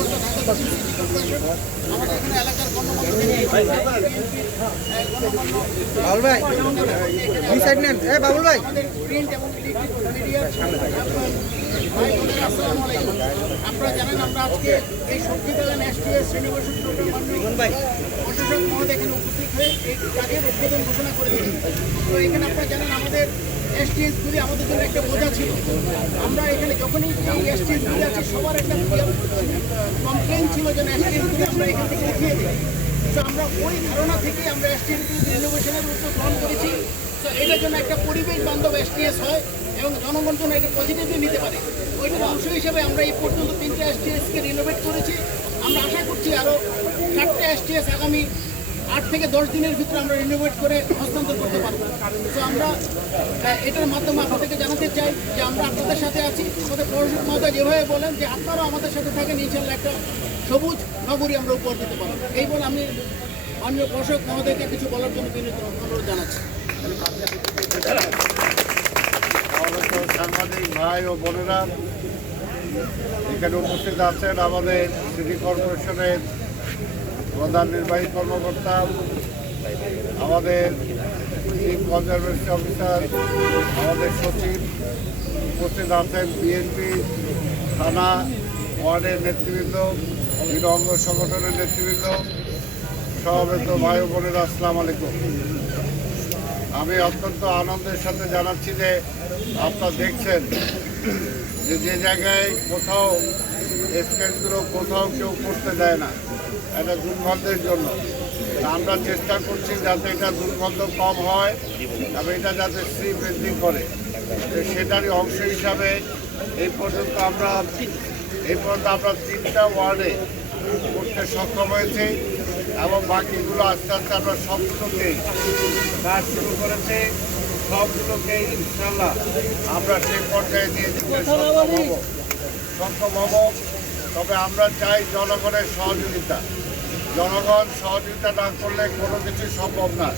কর্মকর্তা ঢাকা দক্ষিণ city corporation, আমাদের এখানে এলাকার গণমান্য আমাদের প্রিন্ট এবং ইলেকট্রিক মিডিয়া ভাই বোনেরা, আসসালামু আলাইকুম। আপনারা জানেন আমরা আজকে এই সবজি বাগান STS রিনোভেশন প্রোগ্রাম প্রশাসক মহোদয় এখানে উপস্থিত হয়ে এই কাজের উদ্বোধন ঘোষণা করে দিলেন। তো এখানে আপনারা জানেন আমাদের STS-গুলি আমাদের জন্য একটা বোঝা ছিল। আমরা এখানে যখনই এই STS-গুলি আছে সবার একটা কমপ্লেন ছিল যে STS-গুলি আমরা এখান থেকে উঠিয়ে দিই। তো আমরা ওই ধারণা থেকে আমরা STS-গুলি রিনোভেশনের উদ্যোগ গ্রহণ করেছি। তো এটার জন্য একটা পরিবেশ বান্ধব STS হয় এবং জনগণ জন্য এটা পজিটিভলি নিতে পারে। ওইটার অংশ হিসেবে আমরা এই পর্যন্ত 3টে STS-কে রিনোভেট করেছি। আমরা আশা করছি আরও 4টে STS আগামী 8 থেকে 10 দিনের ভিতরে আমরা রিনোভেট করে হস্তান্তর করতে পারবো। তো আমরা এটার মাধ্যমে আপনাদেরকে জানাতে চাই যে আমরা আপনাদের সাথে আছি। আমাদের প্রশাসক মহোদয় যেভাবে বলেন যে আপনারাও আমাদের সাথে থাকেন, ইনশাল্লাহ একটা সবুজ নগরী আমরা উপহার দিতে পারবো। এই বলে আমি মাননীয় প্রশাসক মহোদয়কে কিছু বলার জন্য বিনীত অনুরোধ জানাচ্ছি। সাংবাদিক ভাই ও বোনেরা, এখানে উপস্থিত আছেন আমাদের সিটি কর্পোরেশনের প্রধান নির্বাহী কর্মকর্তা, আমাদের চিফ কনজারভেশন অফিসার, আমাদের সচিব, উপস্থিত আছেন বিএনপি থানা ওয়ার্ডের নেতৃবৃন্দ, বিভিন্ন অঙ্গ সংগঠনের নেতৃবৃন্দ, সমবেত ভাই ও বোনেরা, আসসালামু আলাইকুম। আমি অত্যন্ত আনন্দের সাথে জানাচ্ছি যে আপনারা দেখছেন যে জায়গায় কোথাও স্কেচগুলো কোথাও কেউ করতে দেয় না, এটা দুর্গন্ধের জন্য। আমরা চেষ্টা করছি যাতে এটা দুর্গন্ধ কম হয় এবং এটা যাতে শ্রী বৃদ্ধি করে, সেটারই অংশ হিসাবে এই পর্যন্ত আমরা 3টা ওয়ার্ডে করতে সক্ষম হয়েছি এবং বাকিগুলো আস্তে আস্তে আমরা সবগুলোকেই কাজ শুরু করেছি। সবগুলোকেই ইনশাল্লাহ আমরা সেই পর্যায়ে দিয়ে দিতে সক্ষম হব। তবে আমরা চাই জনগণের সহযোগিতা। জনগণ সহযোগিতা না করলে কোনো কিছু সম্ভব না।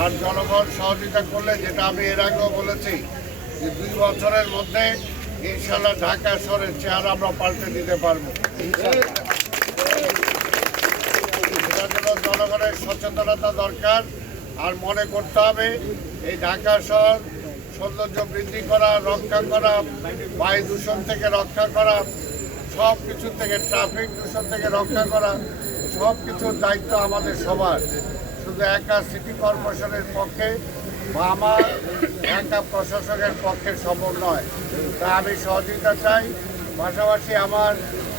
আর জনগণ সহযোগিতা করলে, যেটা আমি এর আগেও বলেছি, যে 2 বছরের মধ্যে ইনশাল্লাহ ঢাকা শহরের চেহারা আমরা পাল্টে দিতে পারবো। এটার জন্য জনগণের সচেতনতা দরকার। আর মনে করতে হবে এই ঢাকা শহর সৌন্দর্য বৃদ্ধি করা, রক্ষা করা, বায়ু দূষণ থেকে রক্ষা করা, সব কিছু থেকে, ট্রাফিক দূষণ থেকে রক্ষা করা, সব কিছুর দায়িত্ব আমাদের সবার। শুধু একা সিটি কর্পোরেশনের পক্ষে বা আমার একা প্রশাসকের পক্ষে সম্ভব নয়। তাই আমি সহযোগিতা চাই। পাশাপাশি আমার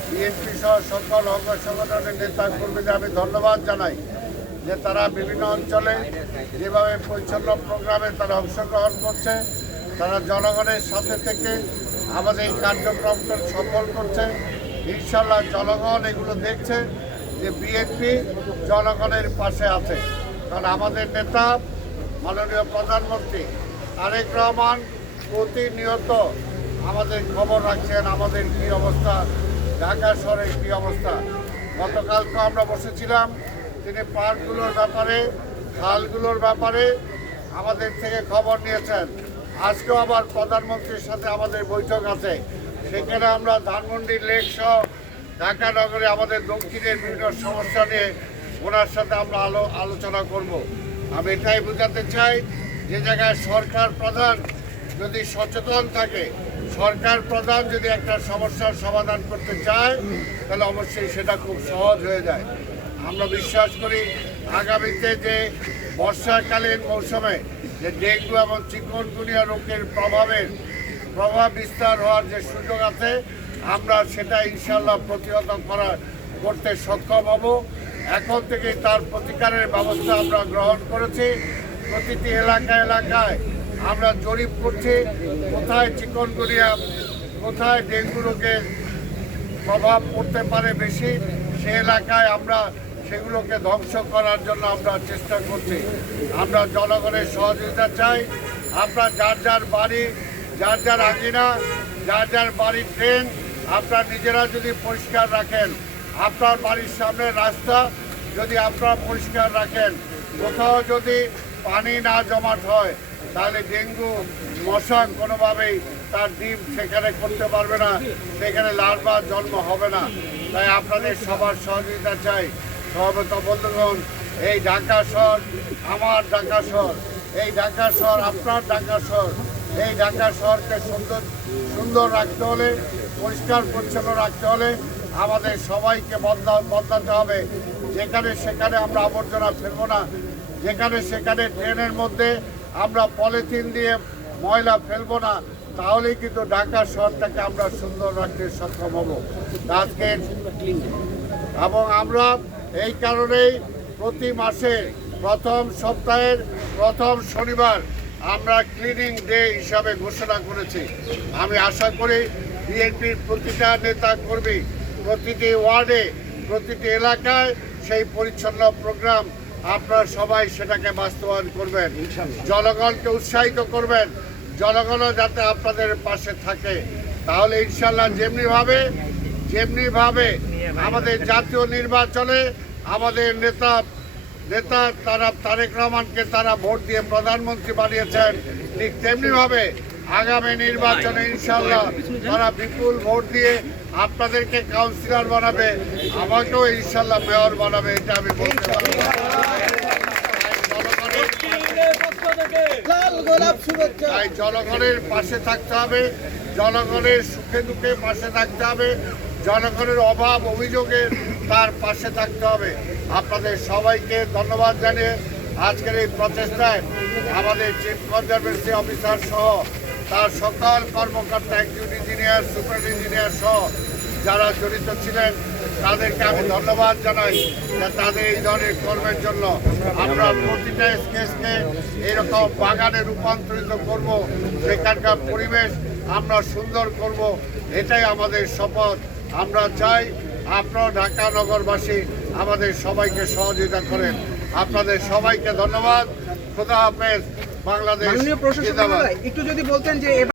বিএনপি সহ সকল অঙ্গ সংগঠনের নেতা কর্মীদের আমি ধন্যবাদ জানাই যে তারা বিভিন্ন অঞ্চলে যেভাবে পরিচ্ছন্ন প্রোগ্রামে তারা অংশগ্রহণ করছে, তারা জনগণের সাথে থেকে আমাদের এই কার্যক্রমটা সফল করছে। ইনশাল্লাহ জনগণ এগুলো দেখছে যে বিএনপি জনগণের পাশে আছে। কারণ আমাদের নেতা মাননীয় প্রধানমন্ত্রী তারেক রহমান প্রতিনিয়ত আমাদের খবর রাখছেন, আমাদের কী অবস্থা, ঢাকা শহরের কী অবস্থা। গতকালকে আমরা বসেছিলাম, তিনি পার্কগুলোর ব্যাপারে, খালগুলোর ব্যাপারে আমাদের থেকে খবর নিয়েছেন। আজকেও আবার প্রধানমন্ত্রীর সাথে আমাদের বৈঠক আছে, সেখানে আমরা ধানমন্ডি লেক সহ ঢাকা নগরে আমাদের দক্ষিণের বিভিন্ন সমস্যা নিয়ে ওনার সাথে আমরা আলোচনা করব। আমি এটাই বোঝাতে চাই, যে জায়গায় সরকার প্রধান যদি সচেতন থাকে, সরকার প্রধান যদি একটা সমস্যার সমাধান করতে চায়, তাহলে অবশ্যই সেটা খুব সহজ হয়ে যায়। আমরা বিশ্বাস করি আগামীতে যে বর্ষাকালীন মৌসুমে যে ডেঙ্গু এবং চিকুনগুনিয়া রোগের প্রভাব বিস্তার হওয়ার যে সুযোগ আছে, আমরা সেটা ইনশাল্লাহ প্রতিহত করতে সক্ষম হব। এখন থেকেই তার প্রতিকারের ব্যবস্থা আমরা গ্রহণ করেছি। প্রতিটি এলাকায় আমরা জরিপ করছি, কোথায় চিকুনগুনিয়া, কোথায় ডেঙ্গু রোগের প্রভাব পড়তে পারে বেশি, সে এলাকায় আমরা সেগুলোকে ধ্বংস করার জন্য আমরা চেষ্টা করছি। আমরা জনগণের সহযোগিতা চাই। আমরা যার বাড়ি, যার আঙিনা, যার বাড়ির ট্রেন আপনারা নিজেরা যদি পরিষ্কার রাখেন, আপনার বাড়ির সামনে রাস্তা যদি আপনারা পরিষ্কার রাখেন, কোথাও যদি পানি না জমাট হয়, তাহলে ডেঙ্গু মশা কোনোভাবেই তার ডিম সেখানে করতে পারবে না, সেখানে লার্ভা জন্ম হবে না। তাই আপনাদের সবার সহযোগিতা চাই। সর্বত বন্ধুগণ, এই ঢাকা শহর আমার ঢাকা শহর, এই ঢাকা শহর আপনার ঢাকা শহর। এই ঢাকা শহরকে সুন্দর রাখতে হলে, পরিষ্কার পরিচ্ছন্ন রাখতে হলে আমাদের সবাইকে বদলাতে হবে। যেখানে সেখানে আমরা আবর্জনা ফেলবো না, যেখানে সেখানে ট্রেনের মধ্যে আমরা পলিথিন দিয়ে ময়লা ফেলবো না। তাহলেই কিন্তু ঢাকা শহরটাকে আমরা সুন্দর রাখতে সক্ষম হব। আজকে এবং আমরা এই কারণেই প্রতি মাসে প্রথম সপ্তাহের প্রথম শনিবার আমরা ক্লিনিং ডে হিসাবে ঘোষণা করেছি। আমি আশা করি বিএনপির প্রতিটা নেতা কর্মী প্রতিটি ওয়ার্ডে, প্রতিটি এলাকায় সেই পরিচ্ছন্ন প্রোগ্রাম আপনারা সবাই সেটাকে বাস্তবায়ন করবেন, জনগণকে উৎসাহিত করবেন, জনগণও যাতে আপনাদের পাশে থাকে। তাহলে ইনশাল্লাহ যেমনিভাবে আমাদের জাতীয় নির্বাচনে আমাদের নেতা তারা তারেক রহমানকে তারা ভোট দিয়ে প্রধানমন্ত্রী বানিয়েছেন, ঠিক তেমনিভাবে আগামী নির্বাচনে ইনশাল্লাহ তারা বিপুল ভোট দিয়ে আপনাদেরকে কাউন্সিলর বানাবে, আমাকেও ইনশাল্লাহ মেয়র বানাবে। এটা আমি বলতে পারি। তাই জনগণের পাশে থাকতে হবে, জনগণের সুখে দুঃখে পাশে থাকতে হবে, জনগণের অভাব অভিযোগের তার পাশে থাকতে হবে। আপনাদের সবাইকে ধন্যবাদ জানিয়ে আজকের এই প্রচেষ্টায় আমাদের চিফ কনজারভেন্সি অফিসার সহ তার সকল কর্মকর্তা, এক্সিকিউটিভ ইঞ্জিনিয়ার, সুপার ইঞ্জিনিয়ার সহ যারা জড়িত ছিলেন তাদেরকে আমি ধন্যবাদ জানাই যে তাদের এই ধরনের কর্মের জন্য। আমরা প্রতিটা স্কেচকে এরকম বাগানে রূপান্তরিত করব, সেখানকার পরিবেশ আমরা সুন্দর করব, এটাই আমাদের শপথ। আমরা চাই আপনারা ঢাকা নগরবাসী আমাদের সবাইকে সহযোগিতা করেন। আপনাদের সবাইকে ধন্যবাদ। খোদা হাফেজ। বাংলাদেশ মাননীয় প্রশাসক জিন্দাবাদ। একটু যদি বলতেন যে